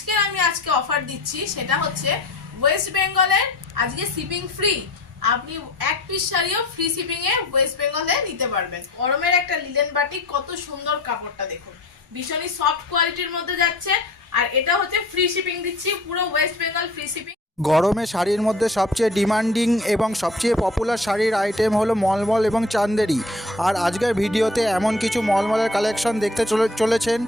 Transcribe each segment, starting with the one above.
আজকে অফার দিচ্ছি, সেটা হচ্ছে ওয়েস্ট বেঙ্গলের আজকে শিপিং ফ্রি। আপনি এক পিস শাড়িও ফ্রি শিপিং এ ওয়েস্ট বেঙ্গলে নিতে পারবেন। গরমের একটা লিলেন বাটিক, কত সুন্দর কাপড়টা দেখুন, ভীষণই সফট কোয়ালিটির মধ্যে যাচ্ছে। আর এটা হচ্ছে ফ্রি শিপিং দিচ্ছি, পুরো ওয়েস্ট বেঙ্গল ফ্রি শিপিং। গরমে শাড়ির মধ্যে সবচেয়ে ডিমান্ডিং এবং সবচেয়ে পপুলার শাড়ির আইটেম হলো মলমল এবং চান্দেরি। আর আজকের ভিডিওতে এমন কিছু মলমলের কালেকশন দেখতে চলেছেন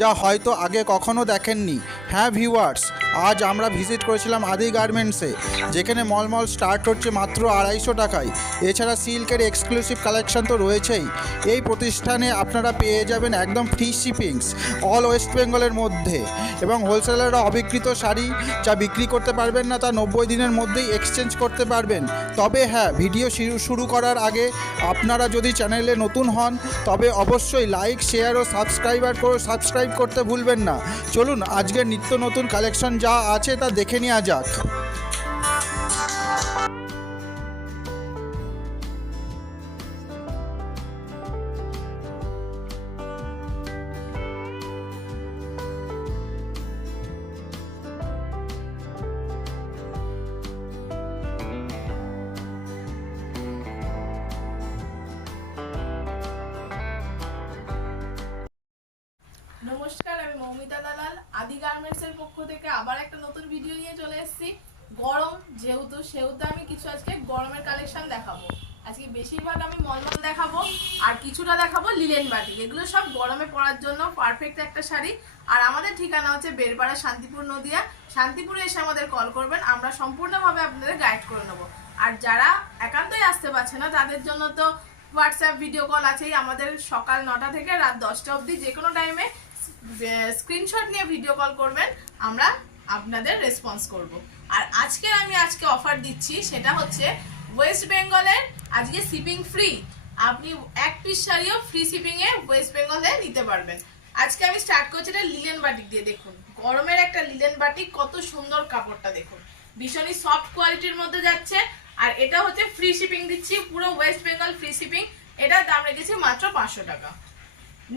যা হয়তো আগে কখনো দেখেননি। হ্যাঁ ভিউয়ার্স, আজ আমরা ভিজিট করেছিলাম আদি গার্মেন্টসে, যেখানে মলমল স্টার্ট হচ্ছে মাত্র 250 টাকায়। এছাড়া সিল্কের এক্সক্লুসিভ কালেকশন তো রয়েছেই। এই প্রতিষ্ঠানে আপনারা পেয়ে যাবেন একদম ফ্রি শিপিংস অল ওয়েস্ট বেঙ্গলের মধ্যে, এবং হোলসেলাররা অবিকৃত শাড়ি যা বিক্রি করতে পারবেন না তা 90 দিনের মধ্যেই এক্সচেঞ্জ করতে পারবেন। তবে হ্যাঁ, ভিডিও শুরু করার আগে আপনারা যদি চ্যানেলে নতুন হন তবে অবশ্যই লাইক, শেয়ার ও সাবস্ক্রাইব করতে ভুলবেন না। চলুন আজকের নিত্য নতুন কালেকশন যা আছে তা দেখে নেওয়া যাক। নমস্কার, আমি মৌমিতা দালাল আদি গার্মেন্টস এর পক্ষ থেকে আবার একটা নতুন ভিডিও নিয়ে চলে এসেছি। গরম সেহেতু আমি কিছু আজকে গরমের কালেকশন দেখাবো। আজকে বেশিরভাগ আমি মলমল দেখাবো আর কিছুটা দেখাবো লিলেন বাটিক। এগুলো সব গরমে পরার জন্য পারফেক্ট একটা শাড়ি। আর আমাদের ঠিকানা হচ্ছে বেরপাড়া, শান্তিপুর, নদিয়া। শান্তিপুরে এসে আমাদের কল করবেন, আমরা সম্পূর্ণভাবে আপনাদের গাইড করে নেবো। আর যারা একান্তই আসতে পারছে না তাদের জন্য তো হোয়াটসঅ্যাপ ভিডিও কল আছেই। আমাদের সকাল 9টা থেকে রাত 10টা অবধি যে কোনো টাইমে স্ক্রিনশট নিয়ে ভিডিও কল করবেন, আমরা আপনাদের রেসপন্স করব। আর আজকে অফার দিচ্ছি, সেটা হচ্ছে ওয়েস্ট বেঙ্গলের আজকে শিপিং ফ্রি। আপনি এক পিস শাড়িও ফ্রি শিপিং এ ওয়েস্ট বেঙ্গলে নিতে পারবেন। আজকে আমি স্টার্ট করছি এটা লিলেন বাটিক দিয়ে। দেখুন গরমের একটা লিলেন বাটিক, কত সুন্দর কাপড়টা দেখুন, ভীষণই সফট কোয়ালিটির মধ্যে যাচ্ছে। আর এটা হচ্ছে ফ্রি শিপিং দিচ্ছি, পুরো ওয়েস্ট বেঙ্গল ফ্রি শিপিং। এটার দাম রেখেছি মাত্র 500 টাকা।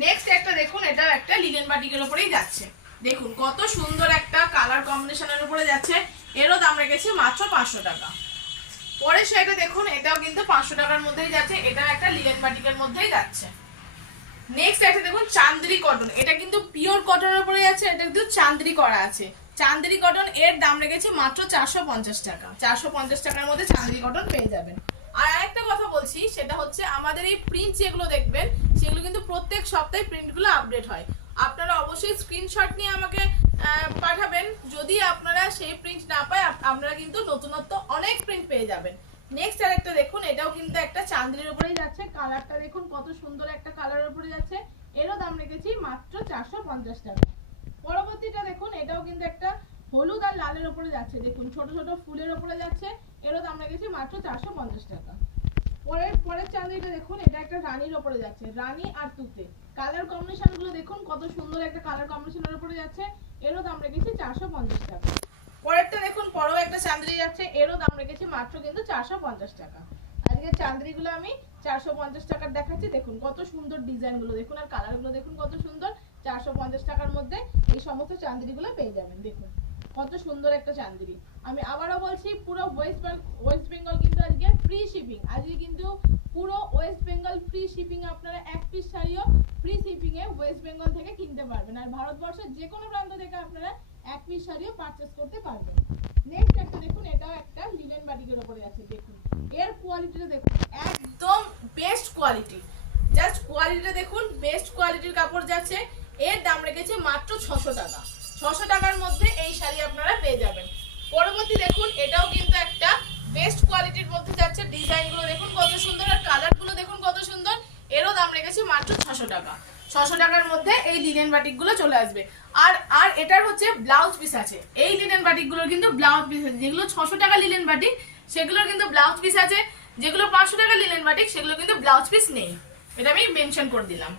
নেক্সট একটা দেখুন, এটাও একটা লিলেন বাটিকের উপরেই যাচ্ছে। দেখুন কত সুন্দর একটা কালার কম্বিনেশনের উপরে যাচ্ছে, এরও দাম রেখেছি মাত্র 500 টাকা। পরের শাড়িটা দেখুন, এটাও কিন্তু 500 টাকার মধ্যেই যাচ্ছে, এটাও একটা লিলেন বাটিকের মধ্যেই যাচ্ছে। নেক্সট একটা দেখুন চান্দেরি কটন, এটা কিন্তু পিওর কটনের উপরে যাচ্ছে, এটা কিন্তু চান্দেরি করা আছে। চান্দেরি কটন এর দাম রেখেছি মাত্র 450 টাকা। 450 টাকার মধ্যে চান্দেরি কটন পেয়ে যাবেন। আর আরেকটা কথা বলছি, সেটা হচ্ছে আমাদের এই প্রিন্ট যেগুলো দেখবেন সেগুলো কিন্তু প্রত্যেক সপ্তাহে প্রিন্টগুলো আপডেট হয়। আপনারা অবশ্যই স্ক্রিনশট নিয়ে আমাকে পাঠাবেন। যদি আপনারা সেই প্রিন্ট না পায়, আপনারা কিন্তু নতুনত্ব অনেক প্রিন্ট পেয়ে যাবেন। নেক্সট আরেকটা দেখুন, এটাও কিন্তু একটা চান্দেরির উপরেই যাচ্ছে। কালারটা দেখুন কত সুন্দর একটা কালারের উপরে যাচ্ছে, এরও দাম রেখেছি মাত্র 450 টাকা। পরবর্তীটা দেখুন, এটাও কিন্তু একটা হলুদ আর লালের উপরে যাচ্ছে। দেখুন ছোট ছোট ফুলের উপরে যাচ্ছে, এরও দাম রেখেছি মাত্র 450 টাকা। পরের চাঁদনিটা দেখুন, এটা একটা রানীর উপরে যাচ্ছে, রানী আর তুতে। কালার কম্বিনেশন গুলো দেখুন কত সুন্দর একটা কালার কম্বিনেশনের উপরে যাচ্ছে, এরও দাম রেখেছি 450 টাকা। পরেরটা দেখুন, পরেও একটা চাঁদনি যাচ্ছে, এরও দাম রেখেছি মাত্র কিন্তু 450 টাকা। আজকে চাঁদনিগুলো আমি 450 টাকার দেখাচ্ছি। দেখুন কত সুন্দর ডিজাইন গুলো দেখুন, আর কালার গুলো দেখুন কত সুন্দর। 450 টাকার মধ্যে এই সমস্ত চাঁদনিগুলো পেয়ে যাবেন। দেখুন কত সুন্দর একটা চাঁদনি। আমি আবারও বলছি, পুরো ওয়েস্ট বেঙ্গল কিন্তু আজকে ফ্রি শিপিং। আজকে কিন্তু পুরো ওয়েস্ট বেঙ্গল ফ্রি শিপিং, আপনারা এক পিস শাড়িও ফ্রি শিপিং এ ওয়েস্ট বেঙ্গল থেকে কিনতে পারবেন। আর ভারতবর্ষের যে কোনো প্রান্ত থেকে আপনারা এক পিস শাড়িও পারচেজ করতে পারবেন। নেক্সট একটা দেখুন, এটাও একটা লিলেন বাটিকের উপরে আছে। দেখুন এর কোয়ালিটিটা দেখুন, একদম বেস্ট কোয়ালিটি। জাস্ট কোয়ালিটিটা দেখুন, বেস্ট কোয়ালিটির কাপড় যাচ্ছে। এর দাম রেখেছি মাত্র 600 টাকা। 600 টাকার মধ্যে এই শাড়ি আপনারা পেয়ে যাবেন। পরবর্তী দেখুন, এটাও কিন্তু একটা বেস্ট কোয়ালিটির মধ্যে যাচ্ছে। ডিজাইনগুলো দেখুন কত সুন্দর, আর কালারগুলো দেখুন কত সুন্দর। এরও দাম রেখেছি মাত্র 600 টাকা। 600 টাকার মধ্যে এই লিনেন বাটিকগুলো চলে আসবে। আর এটার হচ্ছে ব্লাউজ পিস আছে। এই লিনেন বাটিকগুলোর কিন্তু ব্লাউজ পিস আছে। যেগুলো 600 টাকা লিনেন বাটিক সেগুলোর কিন্তু ব্লাউজ পিস আছে। যেগুলো 500 টাকা লিনেন বাটিক সেগুলো কিন্তু ব্লাউজ পিস নেই, এটা আমি মেনশন করে দিলাম।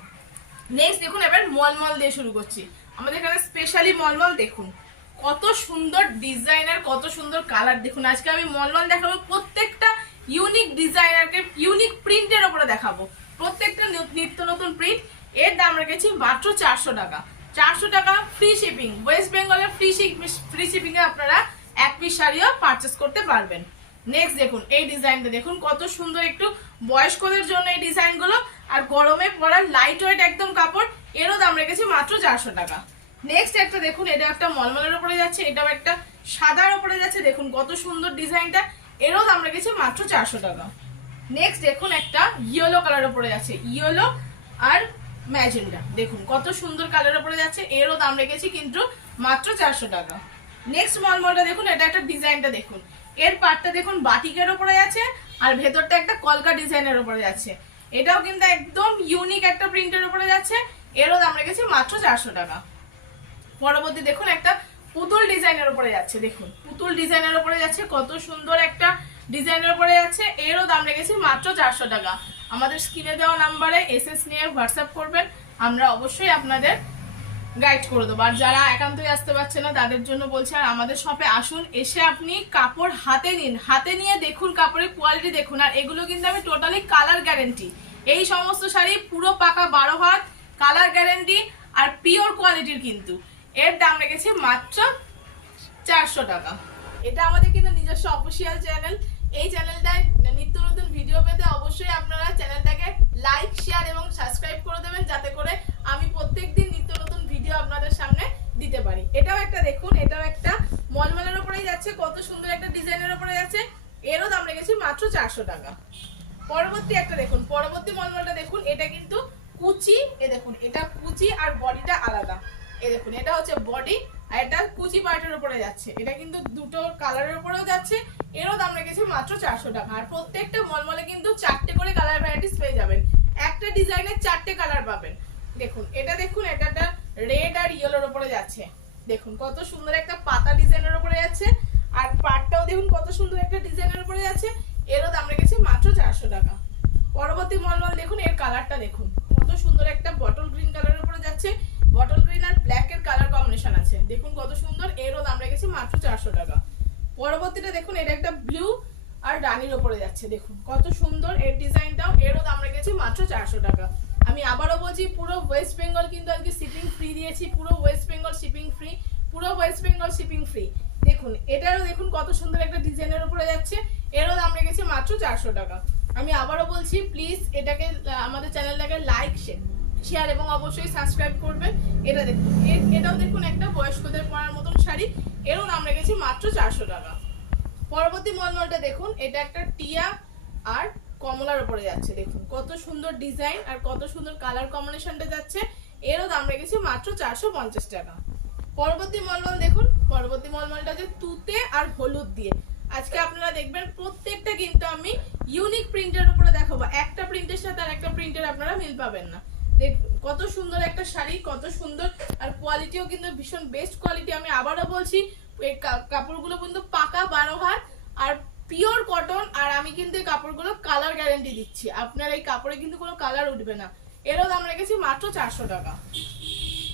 নেক্সট দেখুন, এবার মলমল দিয়ে শুরু করছি। আমাদের এখানে স্পেশালি মলমল দেখুন কত সুন্দর ডিজাইন আর কত সুন্দর কালার। দেখুন আজকে আমি মলমল দেখাবো, প্রত্যেকটা ইউনিক ডিজাইনারকে ইউনিক প্রিন্টের উপরে দেখাবো। প্রত্যেকটা নিত্য নতুন প্রিন্ট। এর দাম রেখেছি মাত্র 400 টাকা। 400 টাকা ফ্রি শিপিং। ওয়েস্ট বেঙ্গলের ফ্রি শিপিং এ আপনারা এক পিস শাড়িও পারচেস করতে পারবেন। নেক্সট দেখুন এই ডিজাইনটা দেখুন কত সুন্দর, একটু বয়স্কদের জন্য এই ডিজাইনগুলো, আর গরমে পরার লাইট ওয়েট একদম কাপড়। এরও দাম রেখেছি মাত্র 400 টাকা। নেক্সট একটা দেখুন, এটা একটা মলমলের উপরে যাচ্ছে, এটাও একটা সাদার উপরে যাচ্ছে, দেখুন কত সুন্দর ডিজাইনটা। এরও দাম রেখেছি মাত্র 400 টাকা। নেক্সট দেখুন একটা ইয়েলো কালার উপরে যাচ্ছে, ইয়েলো আর ম্যাজেন্ডা, দেখুন কত সুন্দর কালার উপরে যাচ্ছে। এরও দাম রেখেছি কিন্তু মাত্র 400 টাকা। নেক্সট মলমলটা দেখুন, এটা একটা ডিজাইনটা দেখুন, এর পাটটা দেখুন বাটিকের উপরে আছে আর ভেতরটা একটা কলকা ডিজাইনের উপরে যাচ্ছে। এটাও কিন্তু একদম ইউনিক একটা প্রিন্টের উপরে যাচ্ছে। এরও দাম রেখেছি মাত্র 400 টাকা। পরবর্তী দেখুন একটা পুতুল ডিজাইনের উপরে যাচ্ছে, দেখুন পুতুল ডিজাইনের উপরে যাচ্ছে, কত সুন্দর একটা ডিজাইনের উপরে যাচ্ছে। এরও দাম রেখেছি মাত্র 400 টাকা। আমাদের স্ক্রিনে দেওয়া নাম্বারে এসএস নিয়ে হোয়াটসঅ্যাপ করবেন, আমরা অবশ্যই আপনাদের গাইড করে দেবো। আর যারা একান্তই আসতে পারছে না তাদের জন্য বলছি, আর আমাদের শপে আসুন, এসে আপনি কাপড় হাতে নিন, হাতে নিয়ে দেখুন, কাপড়ের কোয়ালিটি দেখুন। আর এগুলো কিন্তু আমি টোটালি কালার গ্যারেন্টি, এই সমস্ত শাড়ি পুরো পাকা 12 হাত কালার গ্যারেন্টি আর পিওর কোয়ালিটির। কিন্তু এর দাম রেখেছি মাত্র 400 টাকা। এটা আমাদের কিন্তু নিজস্ব অফিসিয়াল চ্যানেল। এই চ্যানেলটায় নিত্য নতুন ভিডিও পেতে অবশ্যই আপনারা চ্যানেলটাকে লাইক, শেয়ার এবং সাবস্ক্রাইব করে দেবেন, যাতে করে আমি প্রত্যেকদিন নিত্য নতুন ভিডিও আপনাদের সামনে দিতে পারি। এটাও একটা দেখুন, এটাও একটা মলমলের উপরেই যাচ্ছে, কত সুন্দর একটা ডিজাইনের উপরে যাচ্ছে। এরও দাম রেখেছি মাত্র 400 টাকা। পরবর্তী একটা দেখুন, পরবর্তী মলমলটা দেখুন, এটা কিন্তু কুচি, এ দেখুন এটা কুচি আর বডিটা আলাদা। এই দেখুন এটা হচ্ছে বডি আর এটা কুচি পার্টের উপরে যাচ্ছে। এটা কিন্তু দুটো কালারের উপরেও যাচ্ছে। এরও দাম রেখেছি মাত্র 400 টাকা। আর প্রত্যেকটা মলমলে কিন্তু 4টে করে কালার ভ্যারাইটিস পেয়ে যাবেন, একটা ডিজাইনের 4টে কালার পাবেন। দেখুন এটা দেখুন, এটা একটা রেড আর ইয়েলোর উপরে যাচ্ছে, দেখুন কত সুন্দর একটা পাতা ডিজাইনের উপরে যাচ্ছে। আর পাটটাও দেখুন কত সুন্দর একটা ডিজাইনের উপরে যাচ্ছে। এরও দাম রেখেছি মাত্র 400 টাকা। পরবর্তী মলমল দেখুন, এর কালারটা দেখুন কত সুন্দর, একটা বটল গ্রিন কালারের উপরে যাচ্ছে, বটল গ্রিন আর ব্ল্যাক এর কালার কম্বিনেশন আছে, দেখুন কত সুন্দর। এরও দাম রেখেছি মাত্র 400 টাকা। পরবর্তীটা দেখুন, এটা একটা ব্লু আর রানীর উপরে যাচ্ছে, দেখুন কত সুন্দর এর ডিজাইনটাও। এরও দাম রেখেছি মাত্র 400 টাকা। আমি আবারও বলছি, পুরো ওয়েস্ট বেঙ্গল কিন্তু আজকে শিপিং ফ্রি দিয়েছি, পুরো ওয়েস্ট বেঙ্গল শিপিং ফ্রি, পুরো ওয়েস্ট বেঙ্গল শিপিং ফ্রি। দেখুন এটারও দেখুন কত সুন্দর একটা ডিজাইনের উপরে যাচ্ছে। এরও দাম রেখেছি মাত্র 400 টাকা। আমি আবারও বলছি, প্লিজ এটাকে আমাদের চ্যানেলটাকে লাইক, শেয়ার এবং অবশ্যই সাবস্ক্রাইব করবেন। এটা দেখুন, এটাও দেখুন একটা বয়স্কদের পরার মতন শাড়ি। এরও দাম রেখেছি মাত্র 400 টাকা। পরবর্তী মলমলটা দেখুন, এটা একটা টিয়া আর কমলার উপরে যাচ্ছে, দেখুন কত সুন্দর ডিজাইন আর কত সুন্দর কালার কম্বিনেশনটা যাচ্ছে। এরও দাম রেখেছি মাত্র 450 টাকা। পরবর্তী মলমল দেখুন, পরবর্তী মলমলটা যে তুতে আর হলুদ দিয়ে। আজকে আপনারা দেখবেন প্রত্যেকটা কিন্তু আমি ইউনিক প্রিন্টের উপরে দেখাবো, একটা প্রিন্টের সাথে আর একটা প্রিন্টের আপনারা মিল পাবেন না। দেখুন কত সুন্দর একটা শাড়ি, কত সুন্দর, আর কোয়ালিটিও কিন্তু ভীষণ বেস্ট কোয়ালিটি। আমি আবারও বলছি, এই কাপড়গুলো কিন্তু পাকা 12 হাত আর পিওর কটন। আর আমি কিন্তু এই কাপড়গুলো কালার গ্যারান্টি দিচ্ছি, আপনার এই কাপড়ে কিন্তু কোনো কালার উঠবে না। এরও দাম রেখেছি মাত্র 400 টাকা।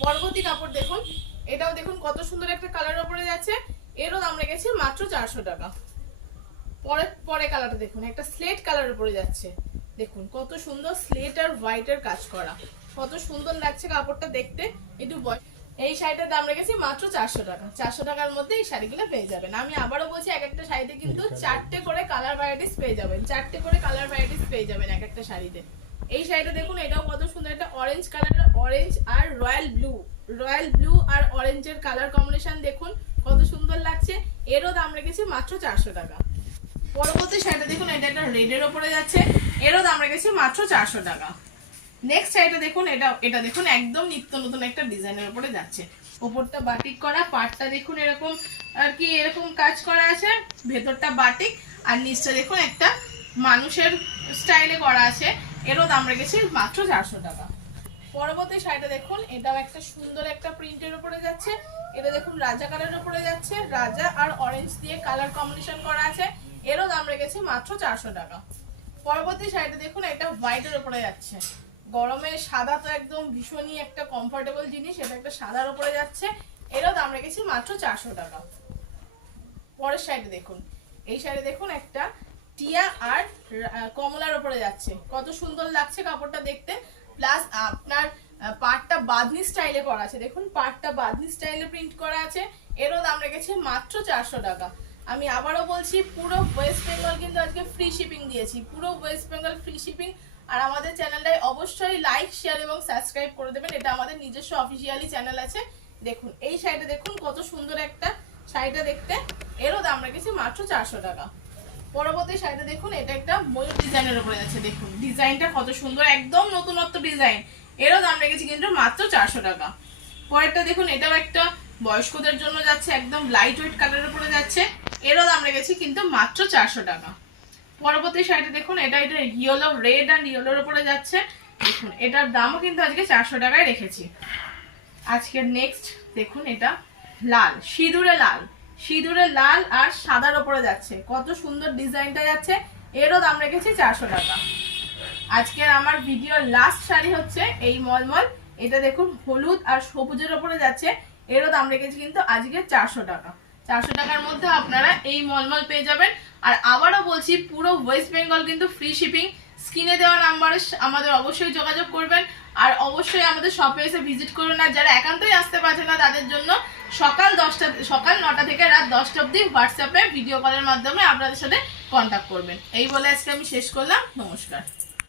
পরবর্তী কাপড় দেখুন, এটাও দেখুন কত সুন্দর একটা কালারের উপরে যাচ্ছে। এরও দাম রেখেছি মাত্র 400 টাকা। পরে কালারটা দেখুন, একটা স্লেট কালারের উপরে যাচ্ছে, দেখুন কত সুন্দর স্লেট আর হোয়াইটের কাজ করা, কত সুন্দর লাগছে কাপড়টা দেখতে। একটু এই শাড়িটার দাম রেখেছি মাত্র 400 টাকা। 400 টাকার মধ্যে এই শাড়িগুলো পেয়ে যাবেন। আমি আবারও বলছি, এক একটা শাড়িতে কিন্তু 4টে করে কালার ভ্যারাইটিস পেয়ে যাবেন, 4টে করে কালার ভ্যারাইটিস পেয়ে যাবেন এক একটা শাড়িতে। এই শাড়িটা দেখুন, এটাও কত সুন্দর, একটা অরেঞ্জ কালারের, অরেঞ্জ আর রয়্যাল ব্লু আর অরেঞ্জের কালার কম্বিনেশন দেখুন কত সুন্দর লাগছে। এরও দাম রেখেছি মাত্র 400 টাকা। পরবর্তী শাড়িটা দেখুন, এটা একটা রেডের উপরে যাচ্ছে, এরও দাম রেখেছি মাত্র 400 টাকা। নেক্সট শাড়িটা দেখুন, এটা দেখুন একদম নিত্য নতুন একটা ডিজাইনের উপরে যাচ্ছে, উপরটা বাটিক করা, পাটটা দেখুন এরকম আর কি এরকম কাজ করা আছে, ভেতরটা বাটিক আর নিচটা দেখুন একটা মানুষের স্টাইলে করা আছে। এরও দাম রেখেছি মাত্র 400 টাকা। পরবর্তী শাড়িটা দেখুন, এটাও একটা সুন্দর একটা প্রিন্টের উপরে যাচ্ছে, এটা দেখুন রাজা কালারের উপরে যাচ্ছে, রাজা আর অরেঞ্জ দিয়ে কালার কম্বিনেশন করা আছে। এরও দাম রেখেছি মাত্র 400 টাকা। পরবর্তী শাড়িটা দেখুন, এটা হোয়াইটের উপরে যাচ্ছে, গরমে সাদা তো একদম ভীষণই একটা কমফোর্টেবল জিনিস, এটা একটা সাদার উপরে যাচ্ছে। এরও দাম রেখেছি মাত্র 400 টাকা। পরের শাড়িটা দেখুন, এই শাড়ি দেখুন একটা টিয়া আর কমলার উপরে যাচ্ছে, কত সুন্দর লাগছে কাপড়টা দেখতে। প্লাস আপনার পাটটা বাঁধনি স্টাইলে করা আছে। দেখুন পাটটা বাঁধনি স্টাইলে প্রিন্ট করা আছে। এরও দাম রেখেছি মাত্র 400 টাকা। আমি আবারও বলছি, পুরো ওয়েস্ট বেঙ্গল কিন্তু আজকে ফ্রি শিপিং দিয়েছি, পুরো ওয়েস্ট বেঙ্গল ফ্রি শিপিং। আর আমাদের চ্যানেলটায় অবশ্যই লাইক, শেয়ার এবং সাবস্ক্রাইব করে দেবেন। এটা আমাদের নিজস্ব অফিসিয়ালি চ্যানেল আছে। দেখুন এই শাড়িটা দেখুন কত সুন্দর একটা শাড়িটা দেখতে। এরও দাম রেখেছি মাত্র 400 টাকা। পরবর্তী শাড়িটা দেখুন, এটা একটা ময়ূর ডিজাইনের উপরে যাচ্ছে। দেখুন ডিজাইনটা কত সুন্দর, একদম নতুনত্ব ডিজাইন। এরও দাম রেখেছি কিন্তু মাত্র 400 টাকা। পরেরটা দেখুন, এটাও একটা বয়স্কদের জন্য যাচ্ছে, একদম লাইট ওয়েট কালারের উপরে যাচ্ছে। এরও দাম রেখেছি কিন্তু মাত্র 400 টাকা। পরবর্তী শাড়িটা দেখুন, এটা ইয়েলো, রেড অ্যান্ড ইয়েলোর উপরে যাচ্ছে। দেখুন এটার দামও কিন্তু আজকে 400 টাকায় রেখেছি। আজকের নেক্সট দেখুন, এটা লাল, সিঁদুরে লাল আর সাদার উপরে যাচ্ছে। কত সুন্দর ডিজাইনটা যাচ্ছে। এরও দাম রেখেছি 400 টাকা। আজকের আমার ভিডিওর লাস্ট শাড়ি হচ্ছে এই মলমল। এটা দেখুন হলুদ আর সবুজের উপরে যাচ্ছে। এরও দাম রেখেছি কিন্তু আজকে 400 টাকা। 400 টাকার মধ্যে আপনারা এই মলমল পেয়ে যাবেন। আর আবারও বলছি, পুরো ওয়েস্ট বেঙ্গল কিন্তু ফ্রি শিপিং। স্ক্রিনে দেওয়া নাম্বারে আমাদের অবশ্যই যোগাযোগ করবেন। আর অবশ্যই আমাদের শপে এসে ভিজিট করবেন। আর যারা একান্তই আসতে পারছে না তাদের জন্য সকাল 9টা থেকে রাত 10টা অবধি হোয়াটসঅ্যাপে ভিডিও কলের মাধ্যমে আপনাদের সাথে কন্ট্যাক্ট করবেন। এই বলে আজকে আমি শেষ করলাম। নমস্কার।